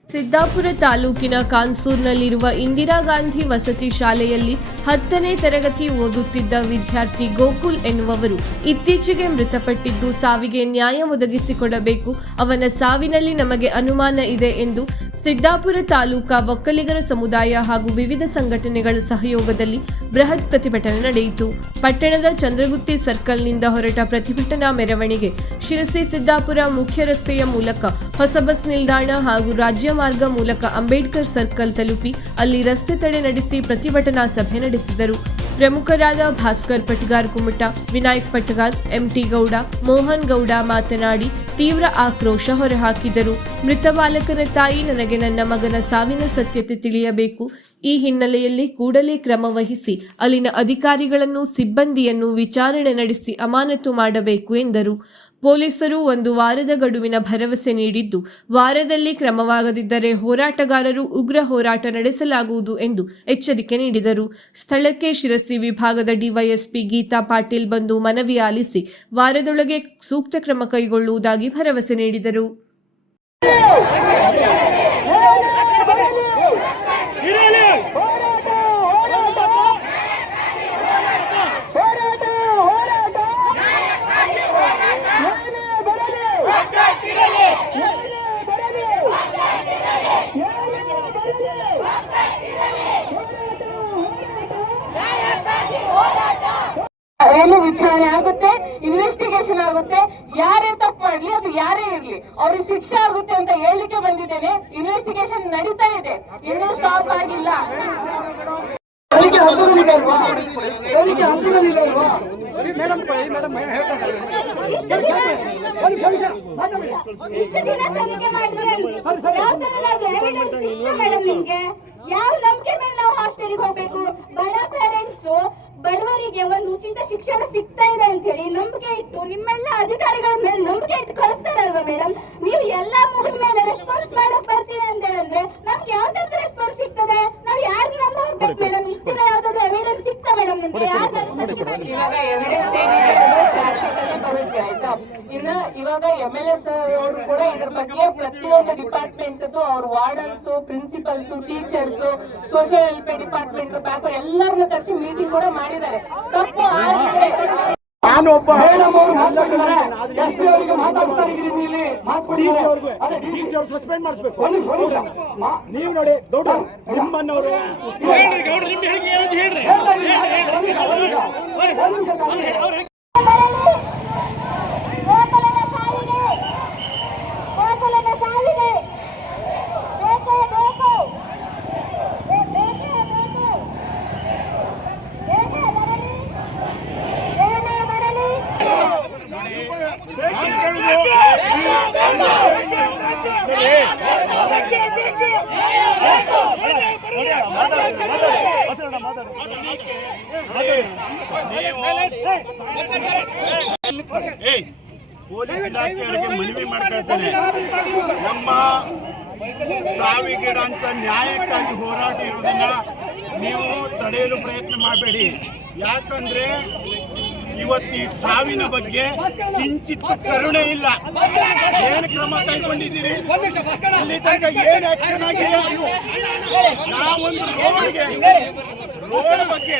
ಸಿದ್ದಾಪುರ ತಾಲೂಕಿನ ಕಾನ್ಸೂರ್ನಲ್ಲಿರುವ ಇಂದಿರಾ ಗಾಂಧಿ ವಸತಿ ಶಾಲೆಯಲ್ಲಿ 10ನೇ ತರಗತಿ ಓದುತ್ತಿದ್ದ ವಿದ್ಯಾರ್ಥಿ ಗೋಕುಲ್ ಎನ್ನುವವರು ಇತ್ತೀಚೆಗೆ ಮೃತಪಟ್ಟಿದ್ದು, ಸಾವಿಗೆ ನ್ಯಾಯ ಒದಗಿಸಿಕೊಡಬೇಕು, ಅವನ ಸಾವಿನಲ್ಲಿ ನಮಗೆ ಅನುಮಾನ ಇದೆ ಎಂದು ಸಿದ್ದಾಪುರ ತಾಲೂಕಾ ಒಕ್ಕಲಿಗರ ಸಮುದಾಯ ಹಾಗೂ ವಿವಿಧ ಸಂಘಟನೆಗಳ ಸಹಯೋಗದಲ್ಲಿ ಬೃಹತ್ ಪ್ರತಿಭಟನೆ ನಡೆಯಿತು. ಪಟ್ಟಣದ ಚಂದ್ರಗುತ್ತಿ ಸರ್ಕಲ್ನಿಂದ ಹೊರಟ ಪ್ರತಿಭಟನಾ ಮೆರವಣಿಗೆ ಶಿರಸಿ ಸಿದ್ದಾಪುರ ಮುಖ್ಯ ರಸ್ತೆಯ ಮೂಲಕ ಹೊಸ ಬಸ್ ನಿಲ್ದಾಣ ಹಾಗೂ ರಾಜ್ಯ ಮಾರ್ಗ ಮೂಲಕ ಅಂಬೇಡ್ಕರ್ ಸರ್ಕಲ್ ತಲುಪಿ ಅಲ್ಲಿ ರಸ್ತೆ ತಡೆ ನಡೆಸಿ ಪ್ರತಿಭಟನಾ ಸಭೆ ನಡೆಸಿದರು. ಪ್ರಮುಖರಾದ ಭಾಸ್ಕರ್ ಪಟ್ಗಾರ್ ಕುಮಟ, ವಿನಾಯಕ್ ಪಟ್ಗಾರ್, ಎಂಟಿ ಗೌಡ, ಮೋಹನ್ ಗೌಡ ಮಾತನಾಡಿ ತೀವ್ರ ಆಕ್ರೋಶ ಹೊರಹಾಕಿದರು. ಮೃತ ಬಾಲಕನ ತಾಯಿ, ನನಗೆ ನನ್ನ ಮಗನ ಸಾವಿನ ಸತ್ಯತೆ ತಿಳಿಯಬೇಕು. ಈ ಹಿನ್ನೆಲೆಯಲ್ಲಿ ಕೂಡಲೇ ಕ್ರಮ ವಹಿಸಿ ಅಲ್ಲಿನ ಅಧಿಕಾರಿಗಳನ್ನು, ಸಿಬ್ಬಂದಿಯನ್ನು ವಿಚಾರಣೆ ನಡೆಸಿ ಅಮಾನತು ಮಾಡಬೇಕು ಎಂದರು. ಪೊಲೀಸರು 1 ವಾರದ ಗಡುವಿನ ಭರವಸೆ ನೀಡಿದ್ದು, ವಾರದಲ್ಲಿ ಕ್ರಮವಾಗದಿದ್ದರೆ ಹೋರಾಟಗಾರರು ಉಗ್ರ ಹೋರಾಟ ನಡೆಸಲಾಗುವುದು ಎಂದು ಎಚ್ಚರಿಕೆ ನೀಡಿದರು. ಸ್ಥಳಕ್ಕೆ ಶಿರಸಿ ವಿಭಾಗದ ಡಿವೈಎಸ್ಪಿ ಗೀತಾ ಪಾಟೀಲ್ ಬಂದು ಮನವಿ ಆಲಿಸಿ ವಾರದೊಳಗೆ ಸೂಕ್ತ ಕ್ರಮ ಕೈಗೊಳ್ಳುವುದಾಗಿ ಭರವಸೆ ನೀಡಿದರು. ಏನು ವಿಚಾರಣೆ ಆಗುತ್ತೆ, ಇನ್ವೆಸ್ಟಿಗೇಷನ್ ಆಗುತ್ತೆ, ಯಾರೇ ತಪ್ಪು ಮಾಡ್ಲಿ, ಅದು ಯಾರೇ ಇರ್ಲಿ ಅವ್ರಿಗೆ ಶಿಕ್ಷೆ ಆಗುತ್ತೆ ಅಂತ ಹೇಳಲಿಕ್ಕೆ ಬಂದಿದ್ದೇನೆ. ಇನ್ವೆಸ್ಟಿಗೇಷನ್ ನಡೀತಾ ಇದೆ, ಇನ್ನೂ ಸ್ಟಾಪ್ ಆಗಿಲ್ಲ. ಯಾವ ನಂಬಿಕೆ ಮೇಲೆ ನಾವು ಹಾಸ್ಟೆಲ್ಗೆ ಹೋಗ್ಬೇಕು? ಬಡ ಪೇರೆಂಟ್ಸ್ ಬಡವರಿಗೆ ಒಂದು ಉಚಿತ ಶಿಕ್ಷಣ ಸಿಗ್ತಾ ಇದೆ ಅಂತ ಹೇಳಿ ನಂಬಿಕೆ ಇಟ್ಟು ನಿಮ್ಮೆಲ್ಲ ಅಧಿಕಾರಿಗಳ ಮೇಲೆ ನಂಬಿಕೆ ಇಟ್ಟು ಕಳಿಸ್ತಾರಲ್ವಾ ಮೇಡಮ್? ನೀವು ಎಲ್ಲಾ ಮುಗಿದ ಮೇಲೆ ರೆಸ್ಪಾನ್ಸ್ ಮಾಡಕ್ ಬರ್ತೀವಿ ಅಂತ ಹೇಳಿದ್ರೆ ನಮ್ಗೆ ಯಾವ ತರದ ರೆಸ್ಪಾನ್ಸ್ ಸಿಗ್ತದೆ? ನಾವ್ ಯಾರನ್ನ ನಂಬ ಹೋಗ್ಬೇಕು ಮೇಡಮ್? ಇಷ್ಟು ದಿನ ಯಾವ್ದಾದ್ರು ಎವಿಡೆನ್ಸ್ ಸಿಗ್ತಾ ಮೇಡಮ್ ನಿಮ್ಗೆ? ಇವಾಗ MLS ಅವರು ಕೂಡ ಇದ್ರ ಬಗ್ಗೆ ಪ್ರತಿಯೊಂದು ಡಿಪಾರ್ಟ್ಮೆಂಟ್ ಅವ್ರ wardens, principles, teachers, social welfare department back ಎಲ್ಲರನ್ನ ಕರೆಸಿ ಮೀಟಿಂಗ್ ಕೂಡ ಮಾಡಿದ್ದಾರೆ. ತಪ್ಪು ಆಗಿದೆ. ನಾನೊಬ್ಬ ಮೇಡಮ್ ಅವರು ಮಾತಾಡ್ತಾರೆ, ಎಸ್ ಪಿ ಅವರಿಗೆ ಮಾತಾಡ್ತಾರೆ, ಸಸ್ಪೆಂಡ್ ಮಾಡಿಸ್ಬೇಕು. ನೀವು ನೋಡಿ ಗೌಡ ನಿಮ್ಮನ್ನವರು ಪೊಲೀಸ್ ಇಲಾಖೆಯವರಿಗೆ ಮನವಿ ಮಾಡ್ಕೊಳ್ತೇನೆ, ನಮ್ಮ ಸಾವಿಗೀಡಂತ ನ್ಯಾಯಕ್ಕಾಗಿ ಹೋರಾಟ ಇರೋದನ್ನ ನೀವು ತಡೆಯಲು ಪ್ರಯತ್ನ ಮಾಡಬೇಡಿ. ಯಾಕಂದ್ರೆ ಇವತ್ತು ಈ ಸಾವಿನ ಬಗ್ಗೆ ಕಿಂಚಿತ್ ಕರುಣೆ ಇಲ್ಲ. ಏನು ಕ್ರಮ ಕೈಗೊಂಡಿದ್ದೀರಿ? ಇಲ್ಲಿ ತನಕ ಏನು ಆಕ್ಷನ್ ಆಗಿದೆ? ನಾವೊಂದು ರೋಡ್ ಬಗ್ಗೆ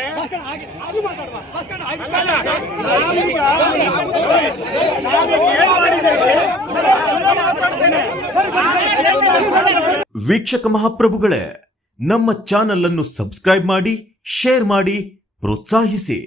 ವೀಕ್ಷಕ ಮಹಾಪ್ರಭುಗಳೇ, ನಮ್ಮ ಚಾನಲ್ ಅನ್ನು ಸಬ್ಸ್ಕ್ರೈಬ್ ಮಾಡಿ, ಶೇರ್ ಮಾಡಿ, ಪ್ರೋತ್ಸಾಹಿಸಿ.